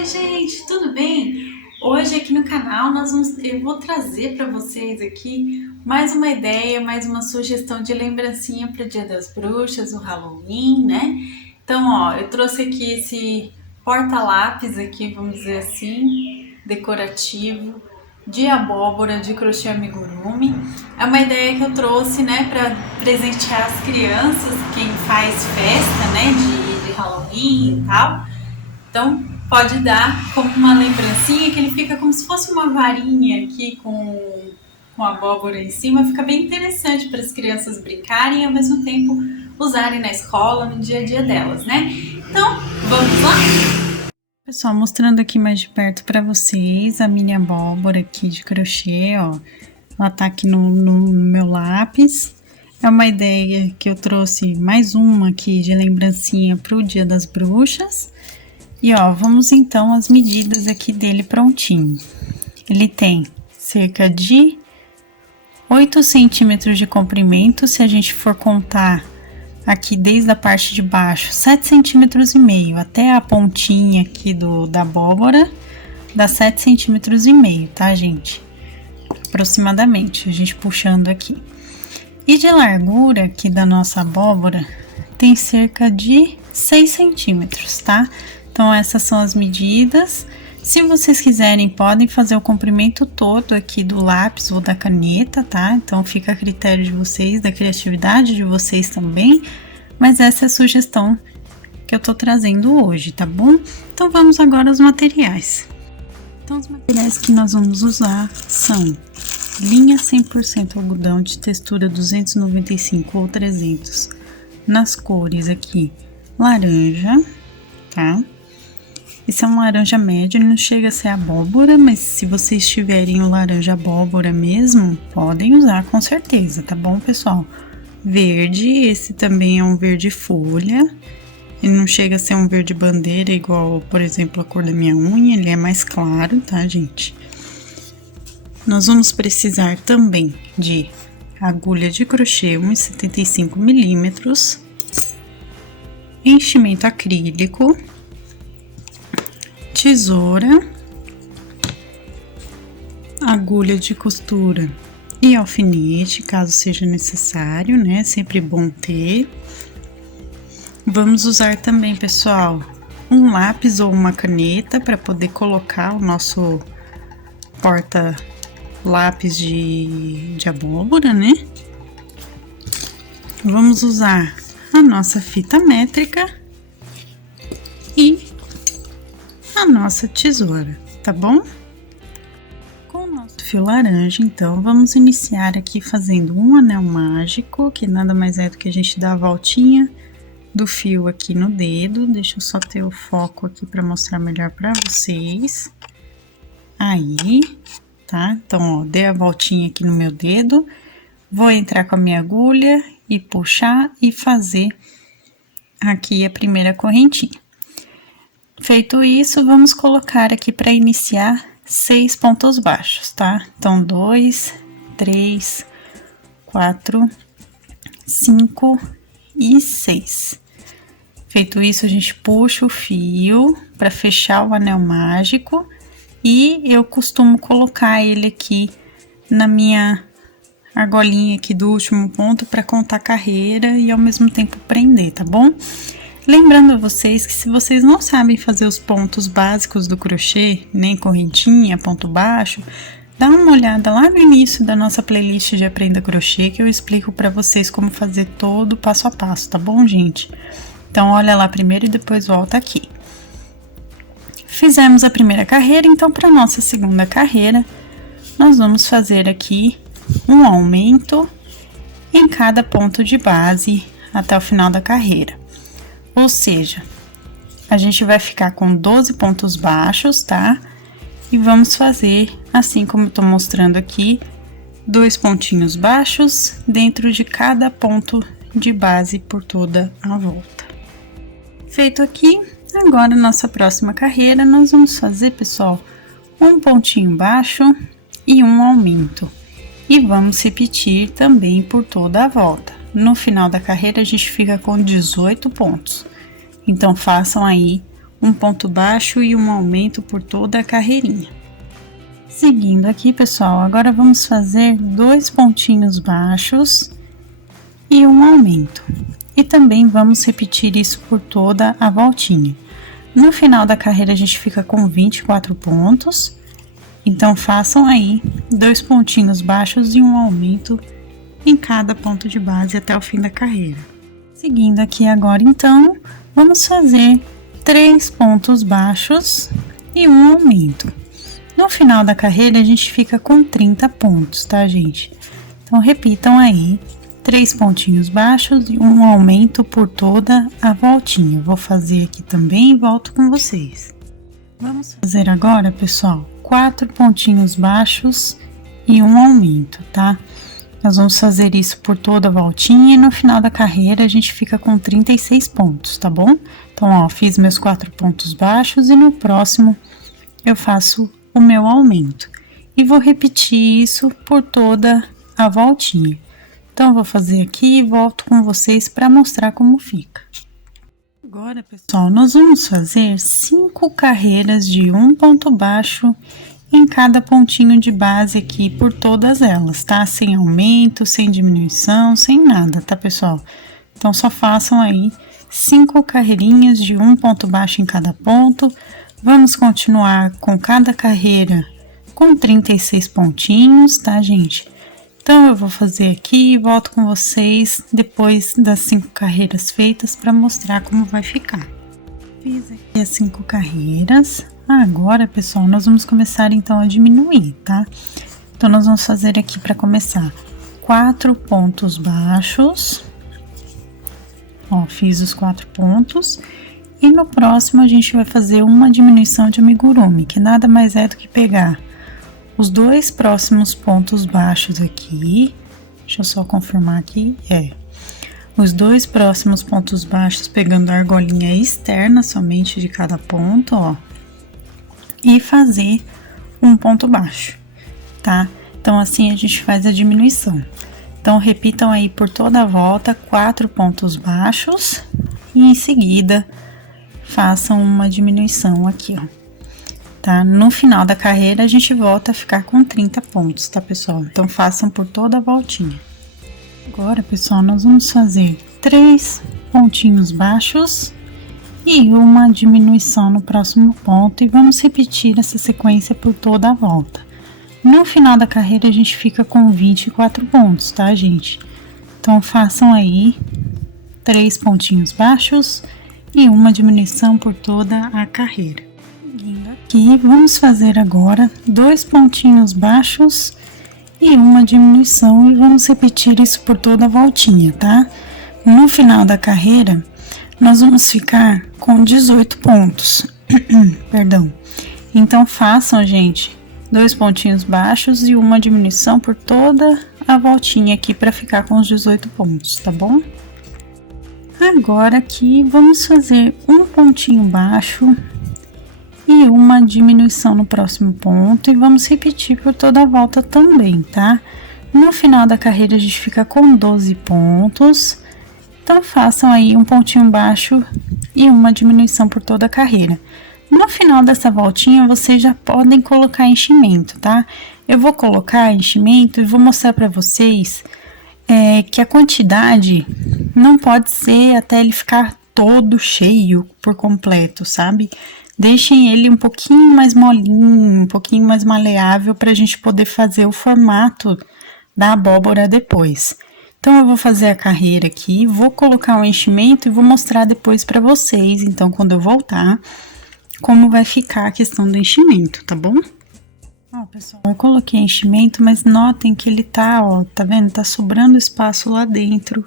Oi, gente, tudo bem? Hoje aqui no canal eu vou trazer para vocês aqui mais uma ideia, mais uma sugestão de lembrancinha para o Dia das Bruxas, o Halloween, né? Então, ó, eu trouxe aqui esse porta-lápis aqui, vamos dizer assim, decorativo, de abóbora, de crochê amigurumi. É uma ideia que eu trouxe, né, para presentear as crianças, quem faz festa, né, de Halloween e tal. Então, pode dar como uma lembrancinha, que ele fica como se fosse uma varinha aqui com abóbora em cima. Fica bem interessante para as crianças brincarem e ao mesmo tempo usarem na escola, no dia a dia delas, né? Então, vamos lá? Pessoal, mostrando aqui mais de perto para vocês a mini abóbora aqui de crochê, ó. Ela tá aqui no meu lápis. É uma ideia que eu trouxe mais uma aqui de lembrancinha para o Dia das Bruxas. E ó, vamos então às medidas aqui dele prontinho. Ele tem cerca de 8 centímetros de comprimento, se a gente for contar aqui desde a parte de baixo, 7 centímetros e meio até a pontinha aqui da abóbora, dá 7 centímetros e meio, tá, gente? Aproximadamente, a gente puxando aqui. E de largura aqui da nossa abóbora, tem cerca de 6 centímetros, tá? Então, essas são as medidas. Se vocês quiserem, podem fazer o comprimento todo aqui do lápis ou da caneta, tá? Então, fica a critério de vocês, da criatividade de vocês também. Mas essa é a sugestão que eu tô trazendo hoje, tá bom? Então, vamos agora aos materiais. Então, os materiais que nós vamos usar são linha 100% algodão de textura 295 ou 300, nas cores aqui laranja, tá? Esse é um laranja médio, ele não chega a ser abóbora, mas se vocês tiverem o laranja abóbora mesmo, podem usar com certeza, tá bom, pessoal? Verde, esse também é um verde folha, ele não chega a ser um verde bandeira igual, por exemplo, a cor da minha unha, ele é mais claro, tá, gente? Nós vamos precisar também de agulha de crochê 1,75 milímetros, enchimento acrílico, tesoura, agulha de costura e alfinete, caso seja necessário, né? Sempre bom ter. Vamos usar também, pessoal, um lápis ou uma caneta para poder colocar o nosso porta-lápis de abóbora, né? Vamos usar a nossa fita métrica e a nossa tesoura, tá bom? Com o nosso fio laranja, então, vamos iniciar aqui fazendo um anel mágico, que nada mais é do que a gente dar a voltinha do fio aqui no dedo. Deixa eu só ter o foco aqui para mostrar melhor para vocês. Aí, tá? Então, ó, dei a voltinha aqui no meu dedo, vou entrar com a minha agulha e puxar e fazer aqui a primeira correntinha. Feito isso, vamos colocar aqui para iniciar 6 pontos baixos, tá? Então, 2, 3, 4, 5 e 6. Feito isso, a gente puxa o fio para fechar o anel mágico e eu costumo colocar ele aqui na minha argolinha aqui do último ponto para contar carreira e ao mesmo tempo prender, tá bom? Lembrando a vocês que se vocês não sabem fazer os pontos básicos do crochê, nem correntinha, ponto baixo, dá uma olhada lá no início da nossa playlist de Aprenda Crochê, que eu explico para vocês como fazer todo passo a passo, tá bom, gente? Então, olha lá primeiro e depois volta aqui. Fizemos a primeira carreira, então, para nossa segunda carreira, nós vamos fazer aqui um aumento em cada ponto de base até o final da carreira. Ou seja, a gente vai ficar com 12 pontos baixos, tá? E vamos fazer, assim como eu tô mostrando aqui, 2 pontinhos baixos dentro de cada ponto de base por toda a volta. Feito aqui, agora nossa próxima carreira, nós vamos fazer, pessoal, um pontinho baixo e um aumento. E vamos repetir também por toda a volta. No final da carreira, a gente fica com 18 pontos. Então, façam aí um ponto baixo e um aumento por toda a carreirinha. Seguindo aqui, pessoal, agora vamos fazer 2 pontinhos baixos e um aumento. E também vamos repetir isso por toda a voltinha. No final da carreira, a gente fica com 24 pontos. Então, façam aí 2 pontinhos baixos e um aumento em cada ponto de base até o fim da carreira. Seguindo aqui agora, então, vamos fazer 3 pontos baixos e um aumento. No final da carreira, a gente fica com 30 pontos, tá, gente? Então, repitam aí, 3 pontinhos baixos e um aumento por toda a voltinha. Eu vou fazer aqui também e volto com vocês. Vamos fazer agora, pessoal, 4 pontinhos baixos e um aumento, tá? Nós vamos fazer isso por toda a voltinha e no final da carreira a gente fica com 36 pontos, tá bom? Então, ó, fiz meus 4 pontos baixos e no próximo eu faço o meu aumento. E vou repetir isso por toda a voltinha. Então, eu vou fazer aqui e volto com vocês para mostrar como fica. Agora, pessoal, nós vamos fazer 5 carreiras de um ponto baixo em cada pontinho de base aqui por todas elas, tá? Sem aumento, sem diminuição, sem nada, tá, pessoal? Então, só façam aí 5 carreirinhas de um ponto baixo em cada ponto. Vamos continuar com cada carreira com 36 pontinhos, tá, gente? Então, eu vou fazer aqui e volto com vocês depois das 5 carreiras feitas para mostrar como vai ficar. Fiz aqui as 5 carreiras. Agora, pessoal, nós vamos começar então a diminuir, tá? Então, nós vamos fazer aqui para começar 4 pontos baixos. Ó, fiz os 4 pontos. E no próximo a gente vai fazer uma diminuição de amigurumi, que nada mais é do que pegar os 2 próximos pontos baixos aqui. Deixa eu só confirmar aqui, os 2 próximos pontos baixos pegando a argolinha externa somente de cada ponto, ó. E fazer um ponto baixo, tá? Então, assim a gente faz a diminuição. Então, repitam aí por toda a volta 4 pontos baixos e em seguida façam uma diminuição aqui, ó, tá? No final da carreira, a gente volta a ficar com 30 pontos, tá, pessoal? Então, façam por toda a voltinha. Agora, pessoal, nós vamos fazer 3 pontinhos baixos e uma diminuição no próximo ponto e vamos repetir essa sequência por toda a volta. No final da carreira a gente fica com 24 pontos, tá, gente? Então, façam aí 3 pontinhos baixos e uma diminuição por toda a carreira. Aqui, vamos fazer agora 2 pontinhos baixos e uma diminuição e vamos repetir isso por toda a voltinha, tá? No final da carreira, nós vamos ficar com 18 pontos, perdão. Então, façam, gente, 2 pontinhos baixos e uma diminuição por toda a voltinha aqui para ficar com os 18 pontos, tá bom? Agora aqui, vamos fazer um pontinho baixo e uma diminuição no próximo ponto e vamos repetir por toda a volta também, tá? No final da carreira, a gente fica com 12 pontos. Então, façam aí um pontinho baixo e uma diminuição por toda a carreira. No final dessa voltinha, vocês já podem colocar enchimento, tá? Eu vou colocar enchimento e vou mostrar para vocês que a quantidade não pode ser até ele ficar todo cheio por completo, sabe? Deixem ele um pouquinho mais molinho, um pouquinho mais maleável para a gente poder fazer o formato da abóbora depois. Então, eu vou fazer a carreira aqui, vou colocar o enchimento e vou mostrar depois para vocês, então, quando eu voltar, como vai ficar a questão do enchimento, tá bom? Ó, pessoal, eu coloquei enchimento, mas notem que ele tá, ó, tá vendo? Tá sobrando espaço lá dentro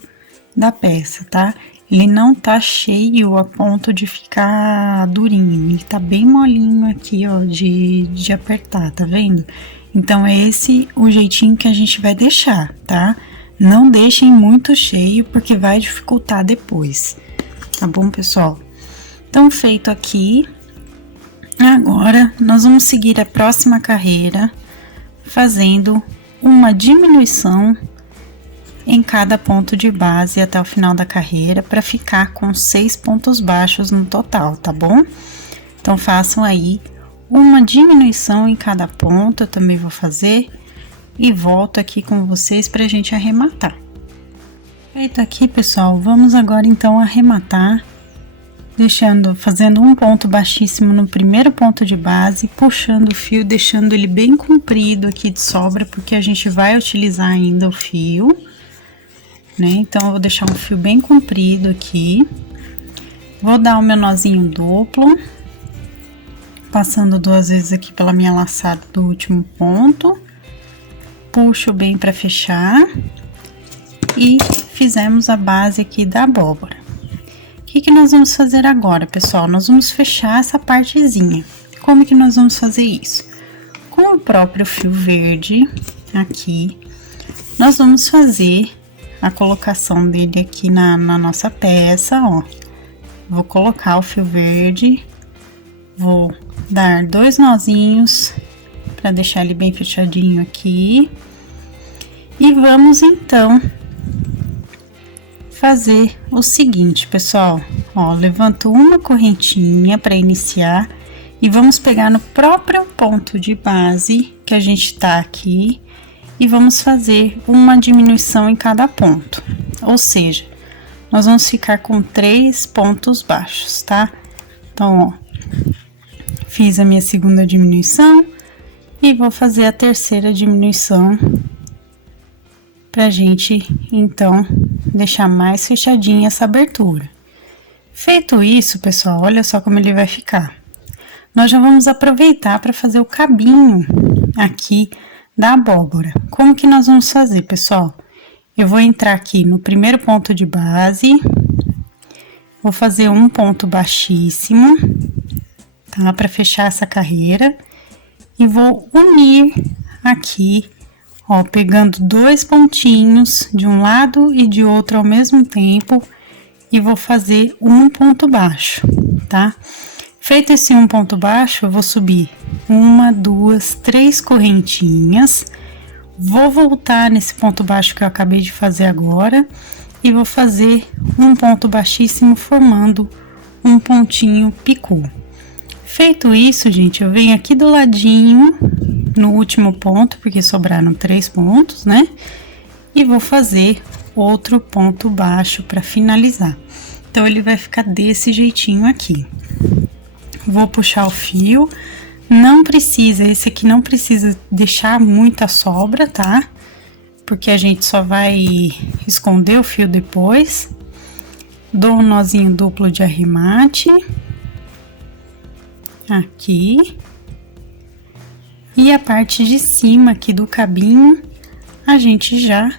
da peça, tá? Ele não tá cheio a ponto de ficar durinho, ele tá bem molinho aqui, ó, de apertar, tá vendo? Então, é esse o jeitinho que a gente vai deixar, tá? Não deixem muito cheio, porque vai dificultar depois, tá bom, pessoal? Então, feito aqui, agora nós vamos seguir a próxima carreira, fazendo uma diminuição em cada ponto de base até o final da carreira, para ficar com 6 pontos baixos no total, tá bom? Então, façam aí uma diminuição em cada ponto, eu também vou fazer. E volto aqui com vocês pra gente arrematar. Feito aqui, pessoal, vamos agora então arrematar, fazendo um ponto baixíssimo no primeiro ponto de base, puxando o fio, deixando ele bem comprido aqui de sobra, porque a gente vai utilizar ainda o fio, né? Então, eu vou deixar um fio bem comprido aqui. Vou dar o meu nozinho duplo, passando 2 vezes aqui pela minha laçada do último ponto. Puxo bem para fechar. E fizemos a base aqui da abóbora. O que nós vamos fazer agora, pessoal? Nós vamos fechar essa partezinha. Como que nós vamos fazer isso? Com o próprio fio verde aqui, nós vamos fazer a colocação dele aqui na nossa peça, ó. Vou colocar o fio verde, vou dar 2 nozinhos para deixar ele bem fechadinho aqui. E vamos então fazer o seguinte, pessoal, ó, levanto uma correntinha para iniciar e vamos pegar no próprio ponto de base que a gente tá aqui e vamos fazer uma diminuição em cada ponto, ou seja, nós vamos ficar com 3 pontos baixos, tá? Então, ó, fiz a minha segunda diminuição e vou fazer a terceira diminuição pra gente, então, deixar mais fechadinha essa abertura. Feito isso, pessoal, olha só como ele vai ficar. Nós já vamos aproveitar para fazer o cabinho aqui da abóbora. Como que nós vamos fazer, pessoal? Eu vou entrar aqui no primeiro ponto de base, vou fazer um ponto baixíssimo, tá? Para fechar essa carreira, e vou unir aqui, ó, pegando 2 pontinhos de um lado e de outro ao mesmo tempo, e vou fazer um ponto baixo, tá? Feito esse um ponto baixo, eu vou subir 1, 2, 3 correntinhas, vou voltar nesse ponto baixo que eu acabei de fazer agora, e vou fazer um ponto baixíssimo, formando um pontinho picô. Feito isso, gente, eu venho aqui do ladinho, no último ponto, porque sobraram 3 pontos, né? E vou fazer outro ponto baixo para finalizar. Então, ele vai ficar desse jeitinho aqui. Vou puxar o fio, não precisa, esse aqui não precisa deixar muita sobra, tá? Porque a gente só vai esconder o fio depois. Dou um nozinho duplo de arremate. Aqui. E a parte de cima aqui do cabinho, a gente já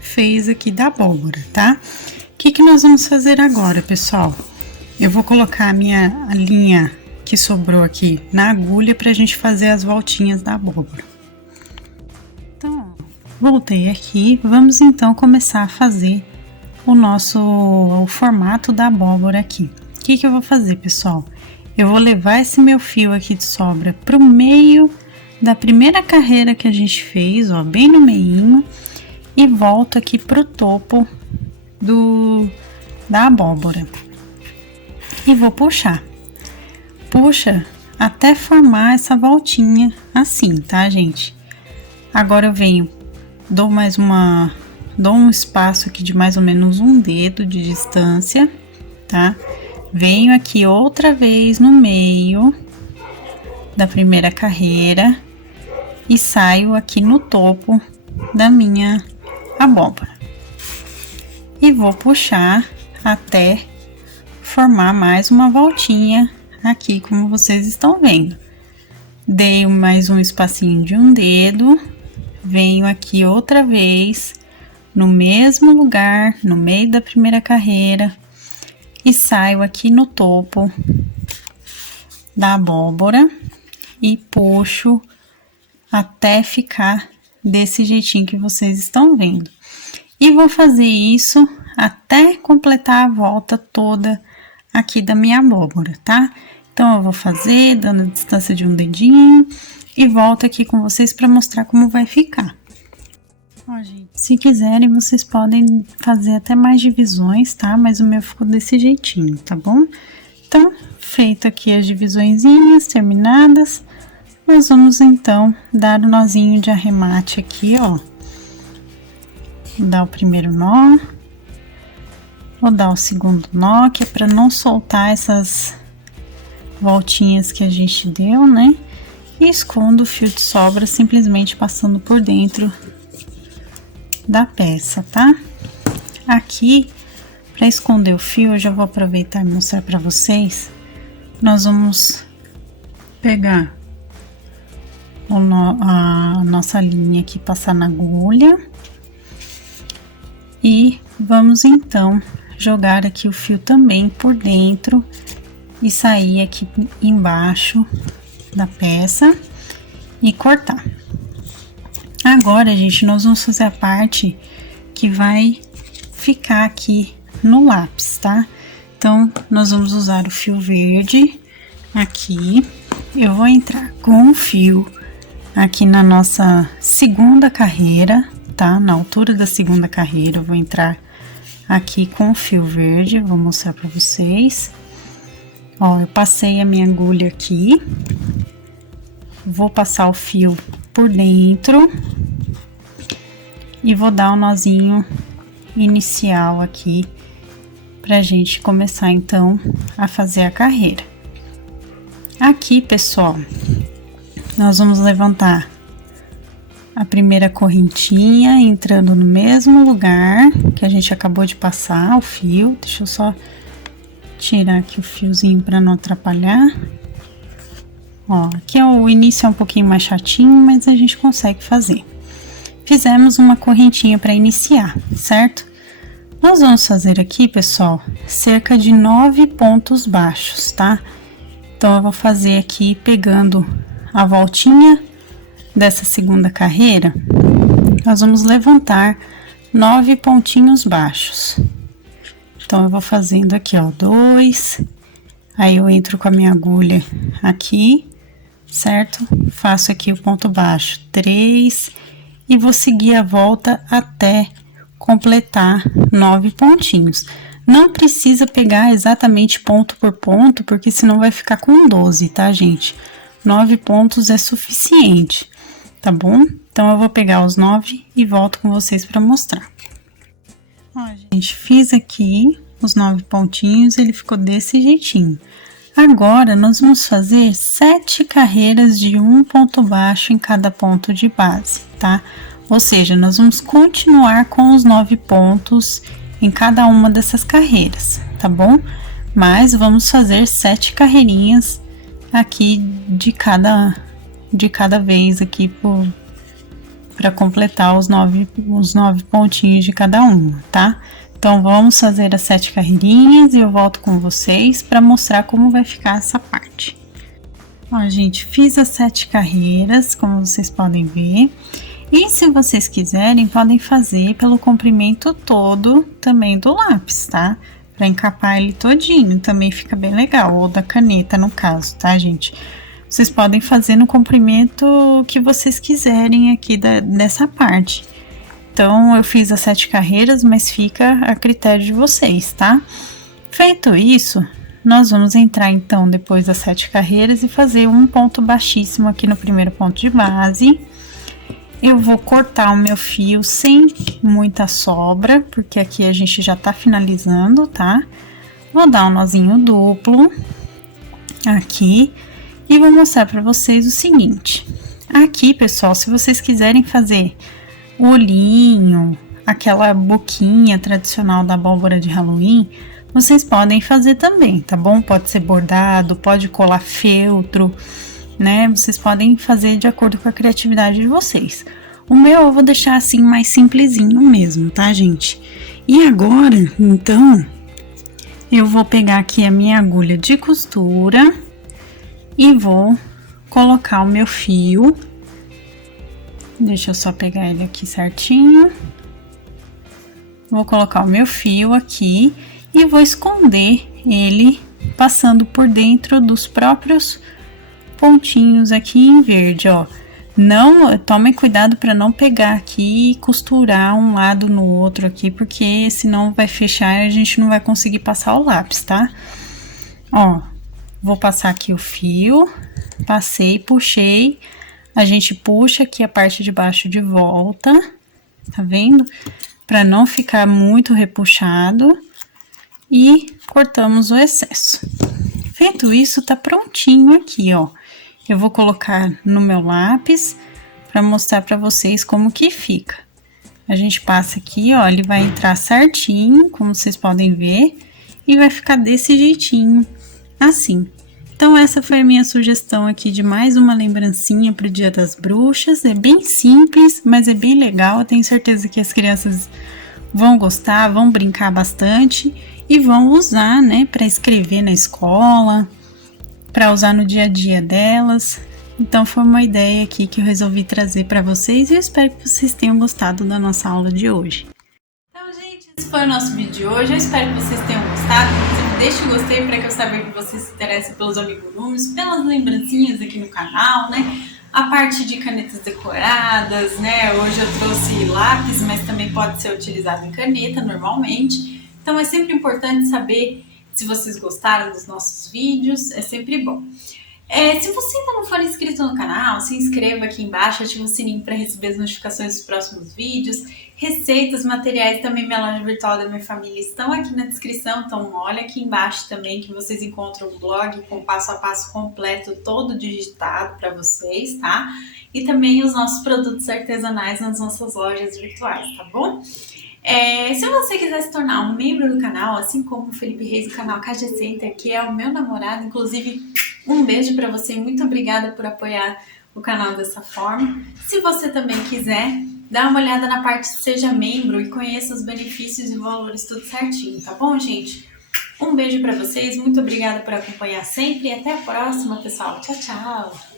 fez aqui da abóbora, tá? O que nós vamos fazer agora, pessoal? Eu vou colocar a linha que sobrou aqui na agulha pra gente fazer as voltinhas da abóbora. Então, voltei aqui, vamos então começar a fazer o formato da abóbora aqui. O que eu vou fazer, pessoal? Eu vou levar esse meu fio aqui de sobra pro meio da primeira carreira que a gente fez, ó, bem no meinho, e volto aqui pro topo da abóbora. E vou puxar. Puxa até formar essa voltinha assim, tá, gente? Agora eu venho, dou um espaço aqui de mais ou menos um dedo de distância, tá? Venho aqui outra vez no meio da primeira carreira e saio aqui no topo da minha abóbora. E vou puxar até formar mais uma voltinha aqui, como vocês estão vendo. Dei mais um espacinho de um dedo, venho aqui outra vez no mesmo lugar, no meio da primeira carreira, e saio aqui no topo da abóbora e puxo até ficar desse jeitinho que vocês estão vendo. E vou fazer isso até completar a volta toda aqui da minha abóbora, tá? Então, eu vou fazer, dando a distância de um dedinho, e volto aqui com vocês para mostrar como vai ficar. Ó, gente, se quiserem, vocês podem fazer até mais divisões, tá? Mas o meu ficou desse jeitinho, tá bom? Então, feito aqui as divisõezinhas terminadas, nós vamos então dar o nozinho de arremate aqui, ó. Vou dar o primeiro nó, vou dar o segundo nó, que é para não soltar essas voltinhas que a gente deu, né? E escondo o fio de sobra simplesmente passando por dentro da peça, tá? Aqui, para esconder o fio, eu já vou aproveitar e mostrar para vocês. Nós vamos pegar a nossa linha aqui, passar na agulha. E vamos então jogar aqui o fio também por dentro e sair aqui embaixo da peça e cortar. Agora, gente, nós vamos fazer a parte que vai ficar aqui no lápis, tá? Então, nós vamos usar o fio verde aqui. Eu vou entrar com o fio aqui na nossa segunda carreira, tá? Na altura da segunda carreira, eu vou entrar aqui com o fio verde, vou mostrar pra vocês. Ó, eu passei a minha agulha aqui, vou passar o fio por dentro e vou dar um nozinho inicial aqui pra gente começar então a fazer a carreira. Aqui, pessoal, nós vamos levantar a primeira correntinha entrando no mesmo lugar que a gente acabou de passar o fio. Deixa eu só tirar aqui o fiozinho para não atrapalhar. Ó, aqui o início é um pouquinho mais chatinho, mas a gente consegue fazer. Fizemos uma correntinha para iniciar, certo? Nós vamos fazer aqui, pessoal, cerca de 9 pontos baixos, tá? Então, eu vou fazer aqui pegando a voltinha dessa segunda carreira, nós vamos levantar 9 pontinhos baixos. Então, eu vou fazendo aqui, ó, 2, aí eu entro com a minha agulha aqui, certo? Faço aqui o ponto baixo, 3, e vou seguir a volta até completar 9 pontinhos. Não precisa pegar exatamente ponto por ponto, porque senão vai ficar com 12, tá, gente? 9 pontos é suficiente, tá bom? Então, eu vou pegar os 9 e volto com vocês para mostrar. Ó, gente, fiz aqui os 9 pontinhos, ele ficou desse jeitinho. Agora, nós vamos fazer 7 carreiras de um ponto baixo em cada ponto de base, tá? Ou seja, nós vamos continuar com os 9 pontos em cada uma dessas carreiras, tá bom? Mas vamos fazer 7 carreirinhas aqui de cada vez aqui para completar os 9 pontinhos de cada uma, tá? Então, vamos fazer as 7 carreirinhas e eu volto com vocês para mostrar como vai ficar essa parte. Ó, gente, fiz as 7 carreiras, como vocês podem ver. E se vocês quiserem, podem fazer pelo comprimento todo também do lápis, tá? Para encapar ele todinho, também fica bem legal, ou da caneta no caso, tá, gente? Vocês podem fazer no comprimento que vocês quiserem aqui dessa parte. Então, eu fiz as 7 carreiras, mas fica a critério de vocês, tá? Feito isso, nós vamos entrar então depois das 7 carreiras e fazer um ponto baixíssimo aqui no primeiro ponto de base. Eu vou cortar o meu fio sem muita sobra, porque aqui a gente já tá finalizando, tá? Vou dar um nozinho duplo aqui e vou mostrar pra vocês o seguinte. Aqui, pessoal, se vocês quiserem fazer o olhinho, aquela boquinha tradicional da abóbora de Halloween, vocês podem fazer também, tá bom? Pode ser bordado, pode colar feltro, né? Vocês podem fazer de acordo com a criatividade de vocês. O meu eu vou deixar assim mais simplesinho mesmo, tá, gente? E agora, então, eu vou pegar aqui a minha agulha de costura e vou colocar o meu fio. Deixa eu só pegar ele aqui certinho. Vou colocar o meu fio aqui e vou esconder ele passando por dentro dos próprios pontinhos aqui em verde, ó. Não, tomem cuidado para não pegar aqui e costurar um lado no outro aqui, porque senão vai fechar e a gente não vai conseguir passar o lápis, tá? Ó, vou passar aqui o fio, passei, puxei, a gente puxa aqui a parte de baixo de volta, tá vendo? Pra não ficar muito repuxado e cortamos o excesso. Feito isso, tá prontinho aqui, ó. Eu vou colocar no meu lápis pra mostrar pra vocês como que fica. A gente passa aqui, ó, ele vai entrar certinho, como vocês podem ver, e vai ficar desse jeitinho, assim. Então, essa foi a minha sugestão aqui de mais uma lembrancinha pro Dia das Bruxas. É bem simples, mas é bem legal. Eu tenho certeza que as crianças vão gostar, vão brincar bastante e vão usar, né, para escrever na escola, para usar no dia a dia delas. Então, foi uma ideia aqui que eu resolvi trazer para vocês e eu espero que vocês tenham gostado da nossa aula de hoje. Então, gente, esse foi o nosso vídeo de hoje. Eu espero que vocês tenham gostado. Inclusive, deixe o gostei para que eu saiba que vocês se interessem pelos amigurumis, pelas lembrancinhas aqui no canal, né? A parte de canetas decoradas, né? Hoje eu trouxe lápis, mas também pode ser utilizado em caneta normalmente. Então, é sempre importante saber se vocês gostaram dos nossos vídeos, é sempre bom. Se você ainda não for inscrito no canal, se inscreva aqui embaixo, ative o sininho para receber as notificações dos próximos vídeos. Receitas, materiais, também minha loja virtual da minha família estão aqui na descrição, então olha aqui embaixo também que vocês encontram o blog com passo a passo completo, todo digitado para vocês, tá? E também os nossos produtos artesanais nas nossas lojas virtuais, tá bom? Se você quiser se tornar um membro do canal, assim como o Felipe Reis do canal KG Center, que é o meu namorado, inclusive um beijo para você e muito obrigada por apoiar o canal dessa forma. Se você também quiser, dá uma olhada na parte Seja Membro e conheça os benefícios e valores tudo certinho, tá bom, gente? Um beijo para vocês, muito obrigada por acompanhar sempre e até a próxima, pessoal. Tchau, tchau!